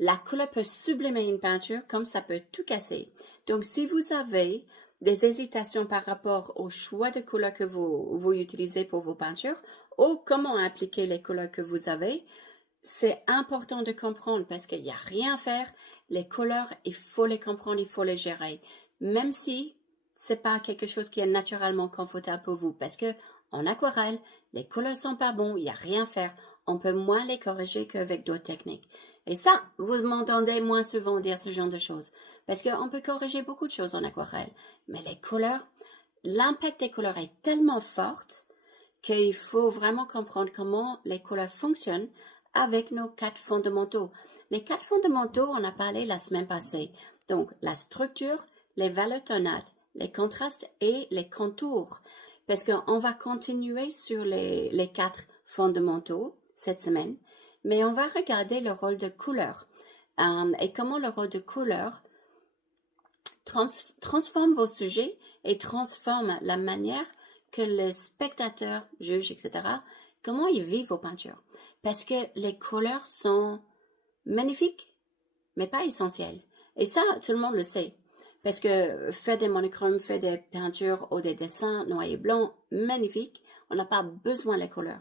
La couleur peut sublimer une peinture comme ça peut tout casser. Donc, si vous avez des hésitations par rapport au choix de couleurs que vous utilisez pour vos peintures ou comment appliquer les couleurs que vous avez, c'est important de comprendre parce qu'il n'y a rien à faire. Les couleurs, il faut les comprendre, il faut les gérer. Même si c'est pas quelque chose qui est naturellement confortable pour vous. Parce que en aquarelle, les couleurs sont pas bons, il n'y a rien à faire. On peut moins les corriger qu'avec d'autres techniques. Et ça, vous m'entendez moins souvent dire ce genre de choses. Parce qu'on peut corriger beaucoup de choses en aquarelle. Mais les couleurs, l'impact des couleurs est tellement fort qu'il faut vraiment comprendre comment les couleurs fonctionnent avec nos 4 fondamentaux. Les 4 fondamentaux, on a parlé la semaine passée. Donc, la structure, les valeurs tonales, les contrastes et les contours. Parce qu'on va continuer sur les 4 fondamentaux cette semaine, mais on va regarder le rôle de couleur et comment le rôle de couleur transforme vos sujets et transforme la manière que les spectateurs jugent, etc., comment ils vivent vos peintures. Parce que les couleurs sont magnifiques, mais pas essentielles. Et ça, tout le monde le sait. Parce que faire des monochromes, faire des peintures ou des dessins noirs et blancs magnifiques, on n'a pas besoin des couleurs.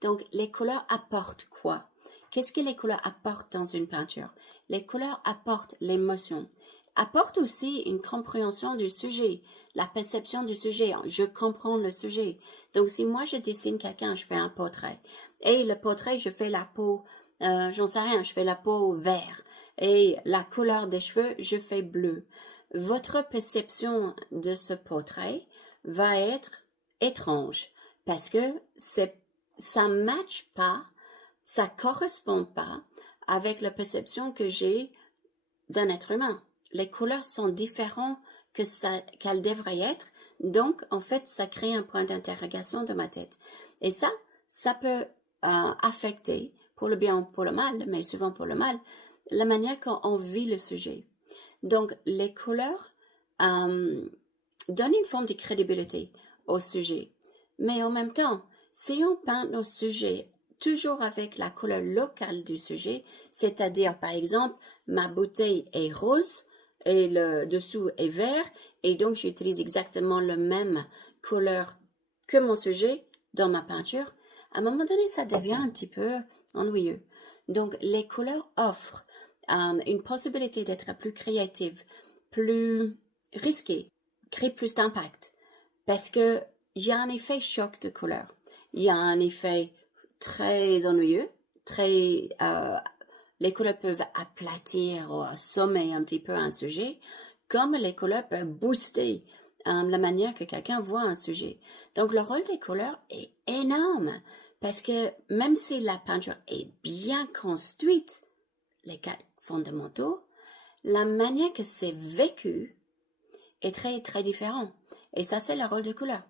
Donc, les couleurs apportent quoi? Qu'est-ce que les couleurs apportent dans une peinture? Les couleurs apportent l'émotion, apportent aussi une compréhension du sujet, la perception du sujet. Je comprends le sujet. Donc, si moi, je dessine quelqu'un, je fais un portrait. Et le portrait, je fais la peau, j'en sais rien, je fais la peau vert. Et la couleur des cheveux, je fais bleu. Votre perception de ce portrait va être étrange parce que ça ne matche pas, ça ne correspond pas avec la perception que j'ai d'un être humain. Les couleurs sont différentes qu'elles devraient être, donc en fait, ça crée un point d'interrogation dans ma tête. Et ça peut affecter, pour le bien ou pour le mal, mais souvent pour le mal, la manière qu'on vit le sujet. Donc, les couleurs donnent une forme de crédibilité au sujet. Mais en même temps, si on peint nos sujets toujours avec la couleur locale du sujet, c'est-à-dire, par exemple, ma bouteille est rose et le dessous est vert, et donc j'utilise exactement la même couleur que mon sujet dans ma peinture, à un moment donné, ça devient un petit peu ennuyeux. Donc, les couleurs offrent une possibilité d'être plus créative, plus risquée, créer plus d'impact. Parce que il y a un effet choc de couleur. Il y a un effet très ennuyeux, les couleurs peuvent aplatir ou assommer un petit peu un sujet, comme les couleurs peuvent booster la manière que quelqu'un voit un sujet. Donc, le rôle des couleurs est énorme parce que même si la peinture est bien construite, les 4 fondamentaux, la manière que c'est vécu est très, très différent. Et ça, c'est le rôle de couleur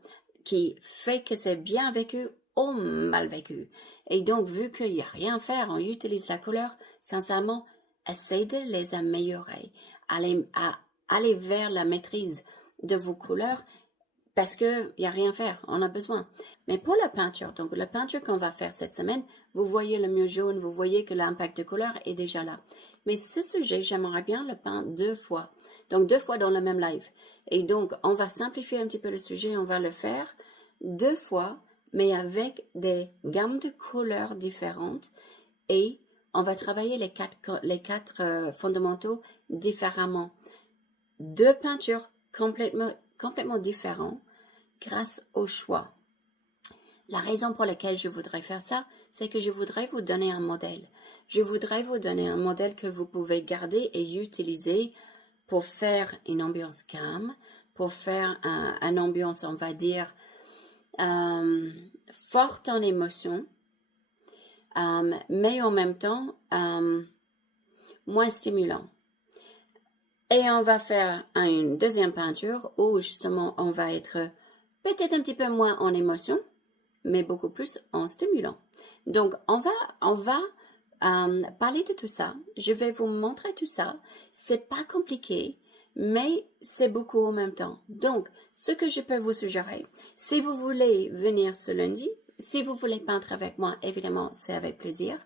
qui fait que c'est bien vécu ou mal vécu. Et donc, vu qu'il n'y a rien à faire, on utilise la couleur, sincèrement, essayez de les améliorer, aller vers la maîtrise de vos couleurs parce qu'il n'y a rien à faire, on a besoin. Mais pour la peinture, donc la peinture qu'on va faire cette semaine, vous voyez le mur jaune, vous voyez que l'impact de couleur est déjà là. Mais ce sujet, j'aimerais bien le peindre 2 fois. Donc 2 fois dans le même live. Et donc, on va simplifier un petit peu le sujet, on va le faire 2 fois, mais avec des gammes de couleurs différentes. Et on va travailler les quatre fondamentaux différemment. 2 peintures complètement différentes grâce au choix. La raison pour laquelle je voudrais faire ça, c'est que je voudrais vous donner un modèle. Je voudrais vous donner un modèle que vous pouvez garder et utiliser pour faire une ambiance calme, pour faire une ambiance, on va dire, forte en émotion, mais en même temps moins stimulant. Et on va faire une deuxième peinture où justement on va être peut-être un petit peu moins en émotion, mais beaucoup plus en stimulant. Donc on va parler de tout ça. Je vais vous montrer tout ça. C'est pas compliqué, mais c'est beaucoup en même temps. Donc, ce que je peux vous suggérer, si vous voulez venir ce lundi, si vous voulez peindre avec moi, évidemment, c'est avec plaisir.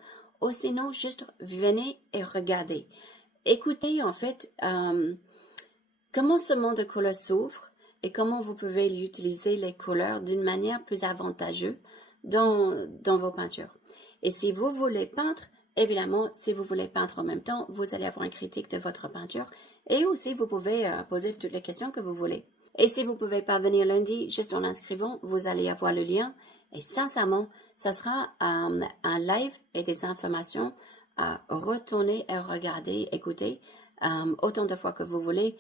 ou sinon juste venez et regardez. Écoutez en fait comment ce monde de couleurs s'ouvre et comment vous pouvez utiliser les couleurs d'une manière plus avantageuse dans vos peintures. Et si vous voulez peindre, évidemment, si vous voulez peindre en même temps, vous allez avoir une critique de votre peinture et aussi vous pouvez poser toutes les questions que vous voulez. Et si vous ne pouvez pas venir lundi, juste en inscrivant, vous allez avoir le lien. Et sincèrement, ça sera un live et des informations à retourner et regarder, écouter autant de fois que vous voulez.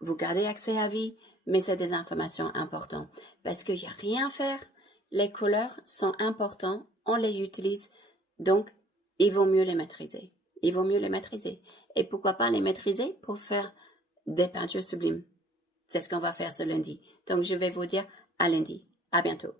Vous gardez accès à vie, mais c'est des informations importantes. Parce qu'il n'y a rien à faire. Les couleurs sont importantes, on les utilise, donc il vaut mieux les maîtriser. Il vaut mieux les maîtriser. Et pourquoi pas les maîtriser pour faire des peintures sublimes. C'est ce qu'on va faire ce lundi. Donc je vais vous dire à lundi. À bientôt.